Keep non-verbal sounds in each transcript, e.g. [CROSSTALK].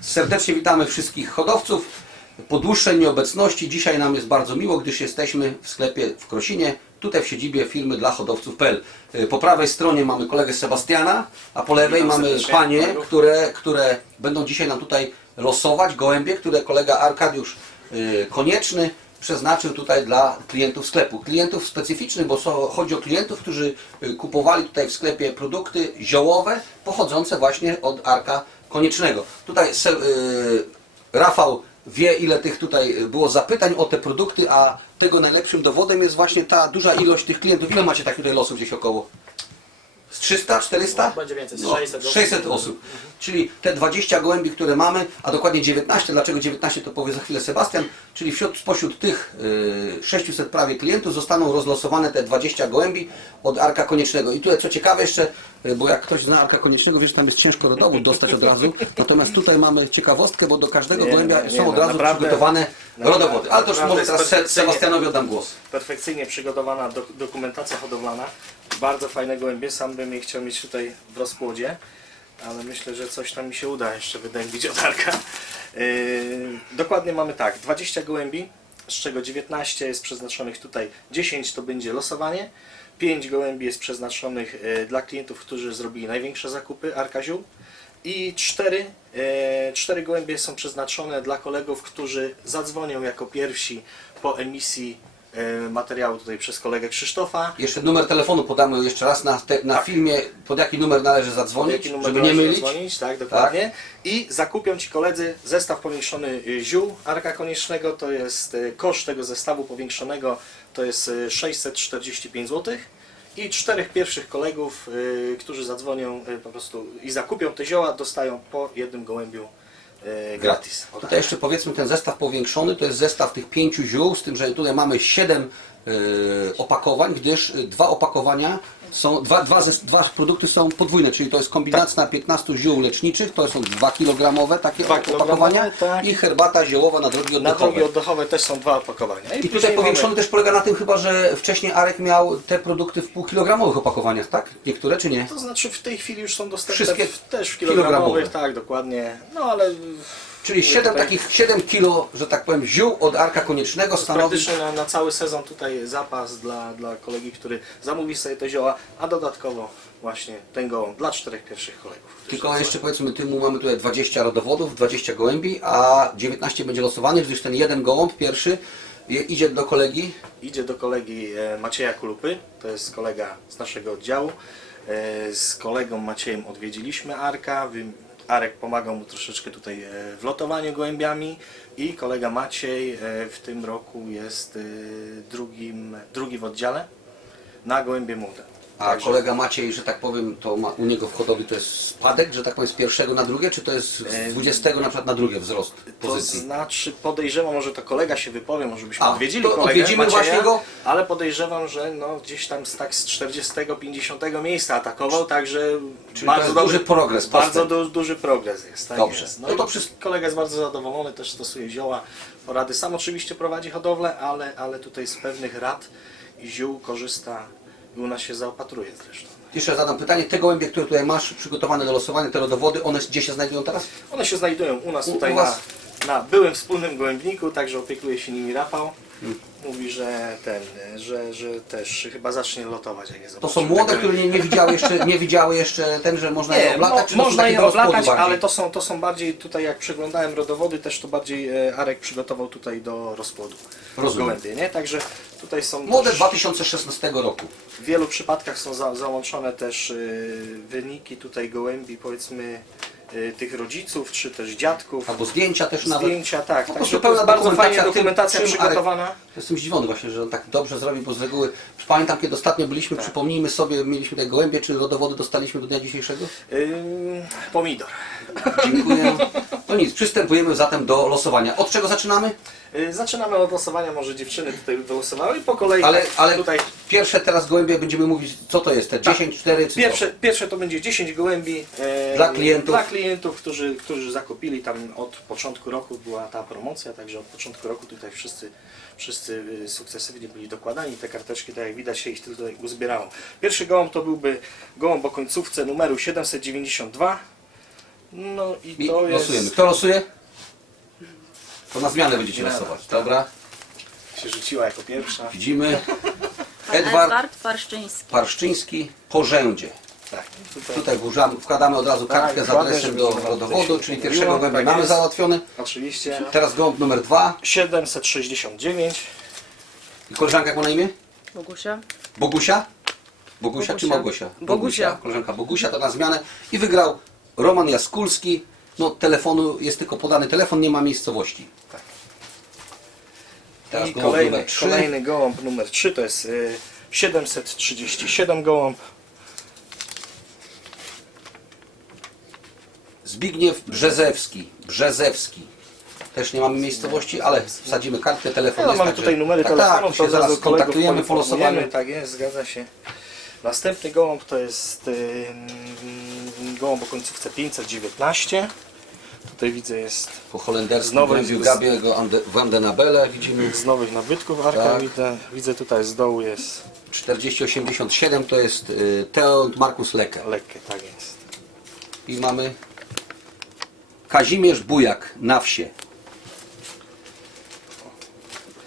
Serdecznie witamy wszystkich hodowców. Po dłuższej nieobecności dzisiaj nam jest bardzo miło, gdyż jesteśmy w sklepie w Krosinie, tutaj w siedzibie firmy dla hodowców.pl. Po prawej stronie mamy kolegę Sebastiana, a po lewej Witam mamy serdecznie, panie, które, które będą dzisiaj nam tutaj losować gołębie, które kolega Arkadiusz y, Konieczny przeznaczył tutaj dla klientów sklepu. Klientów specyficznych, bo so, chodzi o klientów, którzy y, kupowali tutaj w sklepie produkty ziołowe pochodzące właśnie od Arka Koniecznego. Tutaj se, y, Rafał wie, ile tych tutaj było zapytań o te produkty, a tego najlepszym dowodem jest właśnie ta duża ilość tych klientów. Ile macie takich tutaj losów gdzieś około? Z 300, 400? Będzie więcej, z No, 600 osób. 600 osób. Czyli te 20 gołębi, które mamy, a dokładnie 19, dlaczego 19 to powie za chwilę Sebastian, czyli wśród, spośród tych y, 600 prawie klientów zostaną rozlosowane te 20 gołębi od Arka Koniecznego. I tutaj co ciekawe jeszcze, y, bo jak ktoś zna Arka Koniecznego, wie, że tam jest ciężko do domu dostać od razu, [LAUGHS] natomiast tutaj mamy ciekawostkę, bo do każdego Nie, gołębia nie, nie, są od no, razu naprawdę- przygotowane naprawdę- rodowody. Ale to już naprawdę może teraz Se- perfekcyjnie. Sebastianowi oddam głos. Perfekcyjnie przygotowana do, dokumentacja hodowlana. Bardzo fajne gołębie. Sam bym je chciał mieć tutaj w rozpłodzie, ale myślę, że coś tam mi się uda jeszcze wydębić od Arka. Yy, dokładnie mamy tak, 20 gołębi, z czego 19 jest przeznaczonych tutaj, 10 to będzie losowanie, 5 gołębi jest przeznaczonych yy, dla klientów, którzy zrobili największe zakupy Arka Ziół i 4, e, 4 gołębie są przeznaczone dla kolegów, którzy zadzwonią jako pierwsi po emisji e, materiału tutaj przez kolegę Krzysztofa. Jeszcze numer telefonu podamy jeszcze raz na, te, na filmie, pod jaki numer należy zadzwonić, Jaki numer żeby nie mylić. Dzwonić, tak, dokładnie. I zakupią Ci koledzy zestaw powiększony y, ziół Arka Koniecznego. To jest y, koszt tego zestawu powiększonego to jest y, 645 zł. I czterech pierwszych kolegów, y, którzy zadzwonią y, po prostu i zakupią te zioła, dostają po jednym gołębiu y, gratis. O, tak. Tutaj jeszcze powiedzmy ten zestaw powiększony, to jest zestaw tych pięciu ziół, z tym, że tutaj mamy siedem e, opakowań, gdyż e, dwa opakowania są, dwa, dwa, zes- dwa produkty są podwójne, czyli to jest kombinacja 15 ziół leczniczych, to są 2 kilogramowe takie Dwa opakowania kilogramowe, tak. i herbata ziołowa na drogi Na drogi oddechowe też są dwa opakowania. I później tutaj powiększony mamy- też polega na tym chyba, że wcześniej Arek miał te produkty w półkilogramowych opakowaniach, tak? Niektóre czy nie? To znaczy w tej chwili już są dostępne Wszystkie w, też w kilogramowe. kilogramowych, tak, dokładnie. No ale Czyli 7 tutaj- takich, 7 kilo, że tak powiem, ziół od Arka Koniecznego stanowi praktycznie na, na cały sezon tutaj zapas dla, dla kolegi, który zamówi sobie te zioła, a dodatkowo właśnie ten gołąb dla czterech pierwszych kolegów. którzy Tylko jeszcze powiedzmy tymu mamy tutaj 20 rodowodów, 20 gołębi, a 19 będzie losowanych, gdyż ten jeden gołąb pierwszy je- idzie do kolegi. Idzie do kolegi e, Macieja Kulupy, to jest kolega z naszego oddziału. E, Z kolegą Maciejem odwiedziliśmy Arka. wy- Arek pomagał mu troszeczkę tutaj e, w lotowaniu gołębiami i kolega Maciej e, w tym roku jest e, drugim, drugi w oddziale na gołębie młode. A Także- kolega Maciej, że tak powiem, to ma, u niego w hodowli to jest spadek, że tak powiem, z pierwszego na drugie, czy to jest z E, 20 na przykład na drugie wzrost To pozycji? znaczy podejrzewam, może to kolega się wypowie, może byśmy A, odwiedzili to kolegę odwiedzimy Macieja, właśnie go. ale podejrzewam, że no, gdzieś tam z, tak z 40-50 miejsca atakował, także bardzo to jest duży progres, Bardzo postęp. du, duży progres jest. Tak Dobrze. Jest. No, No i to przy- kolega jest bardzo zadowolony, też stosuje zioła, porady. Sam oczywiście prowadzi hodowlę, ale, ale tutaj z pewnych rad i ziół korzysta i u nas się zaopatruje zresztą. Jeszcze zadam pytanie, te gołębie, które tutaj masz przygotowane do losowania, te rodowody, one gdzie się znajdują teraz? One się znajdują u nas U- tutaj u was? na, na byłym wspólnym gołębniku, także opiekuje się nimi Rafał. Mówi, że ten, że, że też chyba zacznie lotować, jak je To zobaczy. są młode, które nie, nie, widziały jeszcze, nie widziały jeszcze ten, że można je Nie, oblatać, czy to są można takie je do oblatać, bardziej? ale to są, to są bardziej tutaj, jak przeglądałem rodowody, też to bardziej e, Arek przygotował tutaj do rozpłodu. Rozumiem. Gołębie, nie? Także tutaj są Młode też, 2016 roku. w wielu przypadkach są za, załączone też y, wyniki tutaj gołębi, powiedzmy y, tych rodziców, czy też dziadków. Albo zdjęcia też nawet. Zdjęcia, tak. Po Także prostu to jest pełna bardzo fajnie dokumentacja przygotowana. Jestem zdziwiony właśnie, że on tak dobrze zrobił, bo z reguły pamiętam kiedy ostatnio byliśmy, Tak. przypomnijmy sobie, mieliśmy te gołębie, czy rodowody dostaliśmy do dnia dzisiejszego? Ym, pomidor. Dziękuję. [LAUGHS] No nic, przystępujemy zatem do losowania. Od czego zaczynamy? Y, Zaczynamy od losowania, może dziewczyny tutaj wylosowały i po kolei Ale, tak, ale tutaj pierwsze teraz gołębie będziemy mówić, co to jest, te 10, 4 czy pierwsze, pierwsze to będzie 10 gołębi e, Dla klientów. dla klientów którzy, którzy zakupili tam od początku roku była ta promocja, także od początku roku tutaj wszyscy, wszyscy y, sukcesywnie byli dokładani, te karteczki, tak jak widać się ich tutaj uzbierało. Pierwszy gołąb to byłby gołąb o końcówce numeru 792 No i I to jest... losujemy. Kto losuje? To na zmianę będziecie Zmiana, losować. tak. Dobra. się rzuciła jako pierwsza. Widzimy. [LAUGHS] Edward Edward Parszczyński. Parszczyński po rzędzie. Tak, tutaj, Tutaj włożamy, wkładamy od razu kartkę Tak, z ładnie, adresem żeby do nam rodowodu, tutaj czyli się pierwszego gołębia tak mamy jest. załatwiony. oczywiście Teraz gołąb numer dwa. 769. I koleżanka jak ma na imię? Bogusia. Bogusia? Bogusia czy Bogusia. Małgosia? Bogusia. Koleżanka Bogusia to na zmianę. I wygrał Roman Jaskulski. No telefonu, jest tylko podany telefon, nie ma miejscowości. Tak. Teraz I gołąb kolejny, numer trzy. kolejny gołąb numer 3 to jest y, 737 gołąb. Zbigniew Brzezewski. Brzezewski. Też nie mamy miejscowości, ale wsadzimy kartkę, telefon No, mamy tutaj numery tak, telefonów, tak, to się od razu zaraz kolegów kontaktujemy po poinformujemy. losowaniu. Tak jest, zgadza się. Następny gołąb to jest y, mm, gołąb o końcówce 519. Tutaj widzę jest Po holendersku Znowu Znowu jest- Gabiego Van den Abele widzimy. z nowych nabytków Arka. Tak. Widzę, widzę tutaj z dołu jest 4087 to jest y, Markus Lecker. lekkie, tak jest. I mamy Kazimierz Bujak na wsie.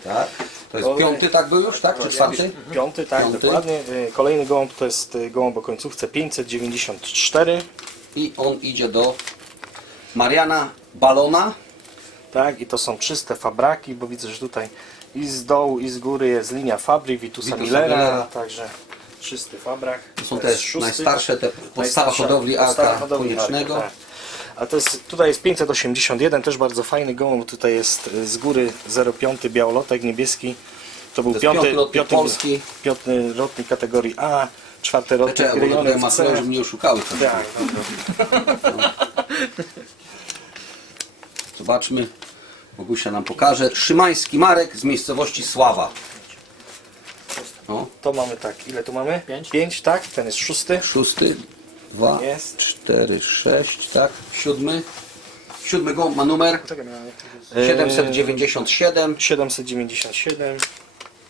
Tak? To jest piąty tak był już, tak? Czy czwarty? Piąty, tak, Piąty. dokładnie. Y, Kolejny gołąb to jest y, gołąb o końcówce 594. I on idzie do Mariana Balona. Tak, i to są czyste fabraki, bo widzę, że tutaj i z dołu, i z góry jest linia fabryk Vitusa Vitusa Millera, Millera. także czysty fabrak. To są te najstarsze, te podstawa hodowli Arka Koniecznego. Tak. A to jest, tutaj jest 581, też bardzo fajny gołąb. Tutaj jest y, z góry 05 białolotek niebieski. To był To piąty, piąty lotnik piąty, polski. piąty lotnik kategorii A, czwarty lotnik Czekaj, bo rejony tutaj w masują, C. żeby mnie oszukały. Tak, dobra. [LAUGHS] Zobaczmy. Bogusia nam pokaże. Szymański Marek z miejscowości Sława. O, To mamy tak, ile tu mamy? Pięć. Pięć, tak? Ten jest szósty. szósty, dwa, Jest. cztery, sześć, tak? Siódmy. Siódmy gołąb ma numer Czekaj, miałem. Eee, 797 797.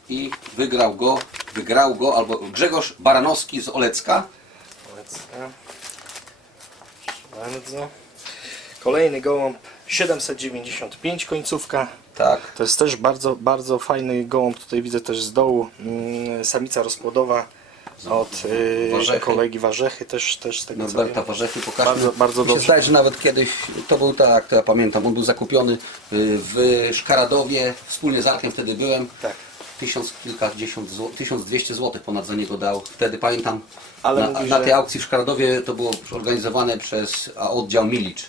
i wygrał go, wygrał go albo Grzegorz Baranowski z Olecka. Lecka. Proszę Bardzo. Kolejny gołąb 795 końcówka. Tak. To jest też bardzo, bardzo fajny gołąb. Tutaj widzę też z dołu mm, samica rozpłodowa od y, Warzechy. kolegi Warzechy. Też, też z tego co Norberta wiem. Warzechy pokażmy. Bardzo- bardzo Mi się dobrze. zdaje, że nawet kiedyś, to był tak, to ja pamiętam, on był zakupiony y, w Szkaradowie, wspólnie z Arkiem wtedy byłem. Tak. Tysiąc kilkadziesiąt zł, 1200 zł ponad za niego dał. Wtedy pamiętam, Ale na, mówi, na że- tej aukcji w Szkaradowie to było organizowane przez a, oddział Milicz.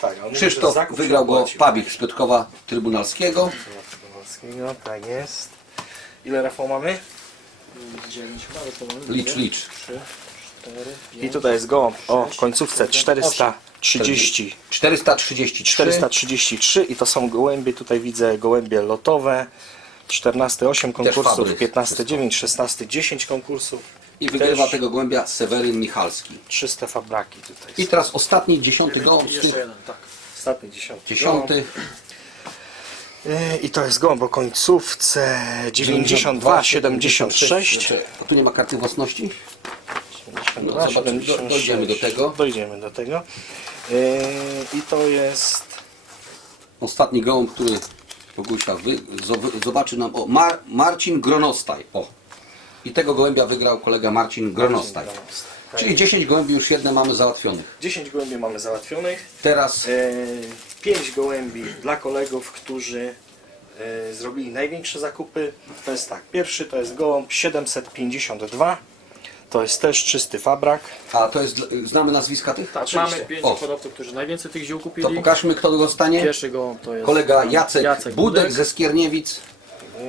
Tak, on Krzysztof wygrał go. Pabik z Piotrkowa Trybunalskiego. Kowalskiego, Tak jest. Ile Rafał mamy? Dziewięć chyba, ale to mamy. Licz, licz. I tutaj jest gołąb o końcówce siedem, 430. 433. 433 i to są gołębie, tutaj widzę gołębie lotowe. 14 8 konkursów, fabryk. 15 9, 16 10 konkursów. I wygrywa Też tego gołębia Seweryn Michalski. Czyste fabraki tutaj. I teraz ostatni, dziesiąty gołąb z jeszcze tych. jeden, tak. Ostatni dziesiąty. Dziesiąty. I to jest gołąb o końcówce 92 76. A tu nie ma karty własności? 92, No, zobaczymy, do- 76. dojdziemy do tego. Dojdziemy do tego. Yy, I to jest Ostatni gołąb, który Bogusia wy, zob- zobaczy nam. O, Mar, Marcin Gronostaj. O. I tego gołębia wygrał kolega Marcin Gronostaj. Gronostaj. Czyli 10 gołębi już jedne mamy załatwionych. 10 gołębi mamy załatwionych. Teraz 5 gołębi dla kolegów, którzy e, zrobili największe zakupy. To jest tak, pierwszy to jest gołąb 752. To jest też czysty fabrak. A to jest, znamy nazwiska tych? Tak, Oczywiście. mamy pięć O. hodowców, którzy najwięcej tych ziół To kupili. pokażmy kto dostanie. Pierwszy gołąb to jest Kolega Jacek, Budek, ze Skierniewic.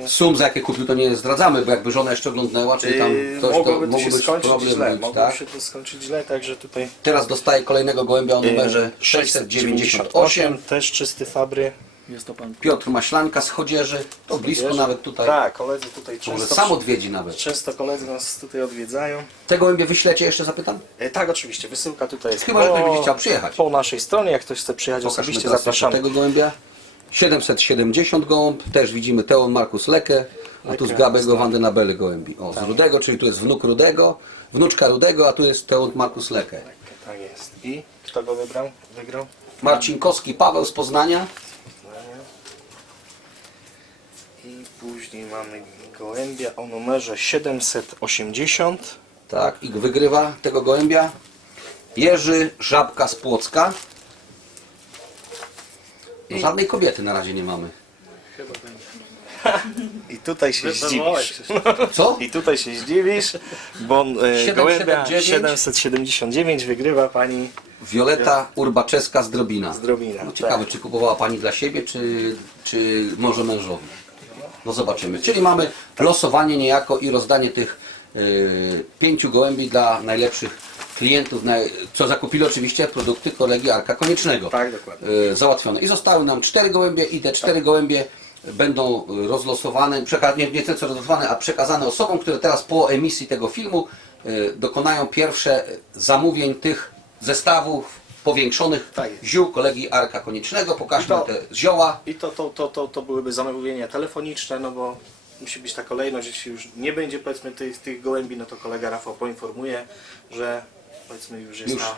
Sum za jakie kupił to nie zdradzamy, bo jakby żona jeszcze oglądnęła, czyli tam Yy, coś, mogłoby to to się być skończyć problem źle. być, Mogłoby tak? się to skończyć źle, także tutaj Teraz dostaje kolejnego gołębia o numerze e, 698. też czysty fabry. Jest to pan Piotr Maślanka z Chodzieży. To blisko nawet tutaj. Tak, koledzy tutaj Może często, sam odwiedzi nawet. często koledzy nas tutaj odwiedzają. Te gołębie wyślecie jeszcze zapytam? E, tak, oczywiście, wysyłka tutaj jest Chyba, że ktoś będzie chciał przyjechać. po naszej stronie, jak ktoś chce przyjechać Pokażmy osobiście, teraz zapraszamy. tego gołębia. 770 gołąb. Też widzimy Teon Markus Leke. A tu z Gabego tak. Van den Abele gołębi. O, z Rudego, czyli tu jest wnuk Rudego, wnuczka Rudego, a tu jest Teon Markus Leke. Tak jest. I kto go wybrał? Wygrał? Marcinkowski Paweł z Poznania. Poznania. I później mamy gołębia o numerze 780. Tak, i wygrywa tego gołębia Jerzy Żabka z Płocka. No, żadnej kobiety na razie nie mamy. Chyba będzie. I tutaj się zdziwisz. Co? I tutaj się zdziwisz, bo e, 779. gołębia 779 wygrywa pani Wioleta Urbaczewska z Drobina. z Drobina. No, ciekawe, tak. czy kupowała Pani dla siebie, czy, czy może mężowi. No zobaczymy. Czyli mamy losowanie niejako i rozdanie tych y, pięciu gołębi dla najlepszych klientów, na, co zakupili oczywiście produkty kolegi Arka Koniecznego. Tak, dokładnie. Y, załatwione. I zostały nam cztery gołębie i te cztery gołębie będą rozlosowane, nie, nie co rozlosowane, a przekazane osobom, które teraz po emisji tego filmu y, dokonają pierwsze zamówień tych zestawów powiększonych Tak ziół kolegi Arka Koniecznego. Pokażmy to- te zioła. I to, to, to, to, to byłyby zamówienia telefoniczne, no bo musi być ta kolejność, jeśli już nie będzie powiedzmy tych, tych gołębi, no to kolega Rafał poinformuje, że powiedzmy już jest Już ta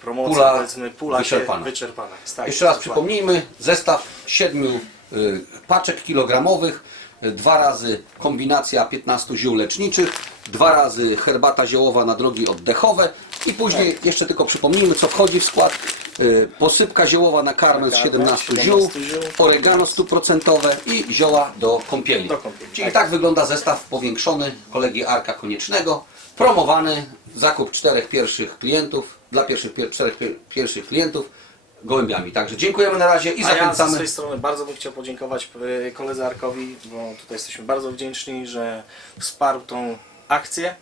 promocja, pula powiedzmy pula wyczerpana. Się wyczerpana. jest. Tak, Jeszcze raz dokładnie. przypomnijmy, zestaw siedmiu y, paczek kilogramowych, y, dwa razy kombinacja 15 ziół leczniczych, dwa razy herbata ziołowa na drogi oddechowe i później jeszcze tylko przypomnijmy co wchodzi w skład. Y, Posypka ziołowa na karmę z Karmę, 17 17 ziół, oregano stuprocentowe i zioła do kąpieli. Do kąpieli, Czyli tak. tak wygląda zestaw powiększony kolegi Arka Koniecznego, promowany, zakup czterech pierwszych klientów, dla pierwszych, pier, czterech pier, pierwszych klientów gołębiami. Także dziękujemy na razie i A ja ze zachęcamy. swojej strony bardzo bym chciał podziękować e, koledze Arkowi, bo tutaj jesteśmy bardzo wdzięczni, że wsparł tą akcję.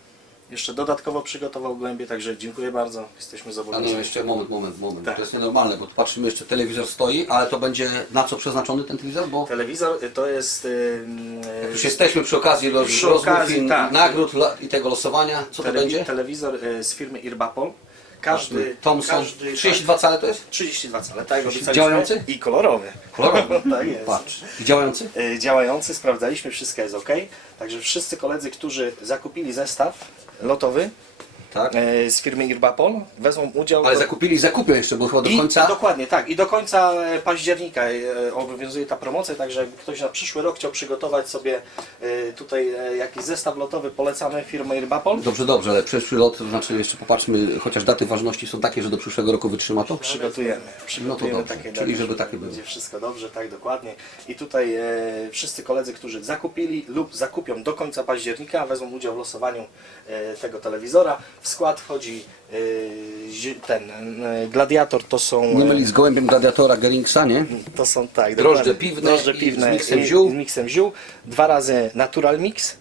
Jeszcze dodatkowo przygotował gołębie, także dziękuję bardzo. Jesteśmy A no zobowiązani. jeszcze moment, moment, moment. Tak. To jest nienormalne, bo tu patrzymy jeszcze telewizor stoi, ale to będzie na co przeznaczony ten telewizor? Bo Telewizor e, to jest... e, już jesteśmy przy okazji roz, Przy rozmów okazji, i tak. nagród la- i tego losowania. Co to będzie? Telewizor z firmy Irbapol. Każdy... Thomson. każdy 32 cale to jest? Tak, 32 cale, tak obiecaliśmy. Działający? I kolorowy. Kolorowy. [LAUGHS] tak jest. Patrz. I działający? E, działający, sprawdzaliśmy, wszystko jest ok. Także wszyscy koledzy, którzy zakupili zestaw lotowy Tak. e, z firmy Irbapol, wezmą udział. Ale do- zakupili i zakupią jeszcze, bo chyba do I, końca. Dokładnie, tak. I do końca e, października e, obowiązuje ta promocja, także jakby ktoś na przyszły rok chciał przygotować sobie e, tutaj e, jakiś zestaw lotowy, polecamy firmę Irbapol. Dobrze, dobrze, ale przyszły lot, to znaczy jeszcze popatrzmy, chociaż daty ważności są takie, że do przyszłego roku wytrzyma to? Przygotujemy. Przygotujemy dobrze, takie czyli dane, żeby takie były. Będzie wszystko dobrze, tak dokładnie. I tutaj e, wszyscy koledzy, którzy zakupili lub zakupią do końca października, wezmą udział w losowaniu e, tego telewizora. W skład wchodzi zi- ten e, gladiator, to są. Nie mylić z gołębiem gladiatora Geringsa, nie? To są tak. Drożdże dokładnie. piwne drożdże i piwne z miksem i- ziół. Z miksem ziół. Dwa razy Natural Mix,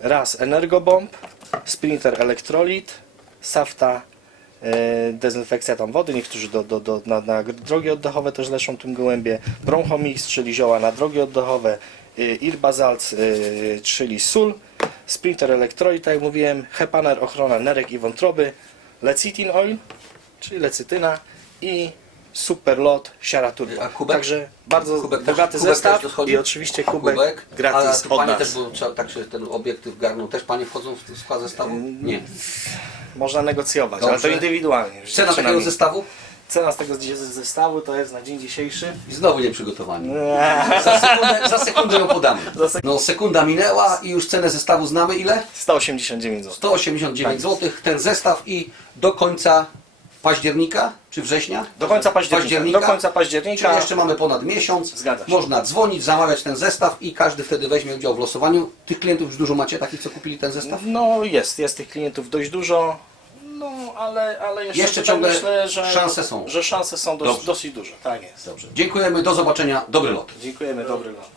raz Energobomb, Sprinter Electrolit, Safta e, dezynfekcja tam wody, niektórzy do, do, do, na, na drogi oddechowe też leszą tym gołębie, Bronchomix, czyli zioła na drogi oddechowe, e, Irbazalc, e, czyli sól, Sprinter Electrolit, tak jak mówiłem, Hepaner, ochrona nerek i wątroby, Lecitin Oil, czyli lecytyna i Superlot, siara turbo. A kubek? Także bardzo Kubek też- bogaty kubek zestaw też dochodzi? i oczywiście kubek, A gratis tu od panie nas. też, bo trzeba, tak się ten obiektyw garnął, też panie wchodzą w skład zestawu? Nie. Można negocjować, ale to Dobrze. indywidualnie. Cena takiego zestawu? Cena z tego z- zestawu to jest na dzień dzisiejszy. I znowu nieprzygotowani. Za sekundę, za sekundę ją podamy. [LAUGHS] Za sek- No sekunda minęła i już cenę zestawu znamy ile? 189 zł. 189 zł. Ten zestaw i do końca października czy września? Do końca października. Do końca października. Czyli jeszcze mamy ponad miesiąc. Zgadza się. Można dzwonić, zamawiać ten zestaw i każdy wtedy weźmie udział w losowaniu. Tych klientów już dużo macie, takich co kupili ten zestaw? No jest, jest tych klientów dość dużo. No ale, ale jeszcze, Jeszcze tutaj ciągle myślę, że szanse są. Że szanse są Dobrze. dosyć duże. Tak jest. Dobrze. Dziękujemy, do zobaczenia, dobry lot. Dziękujemy, dobry lot.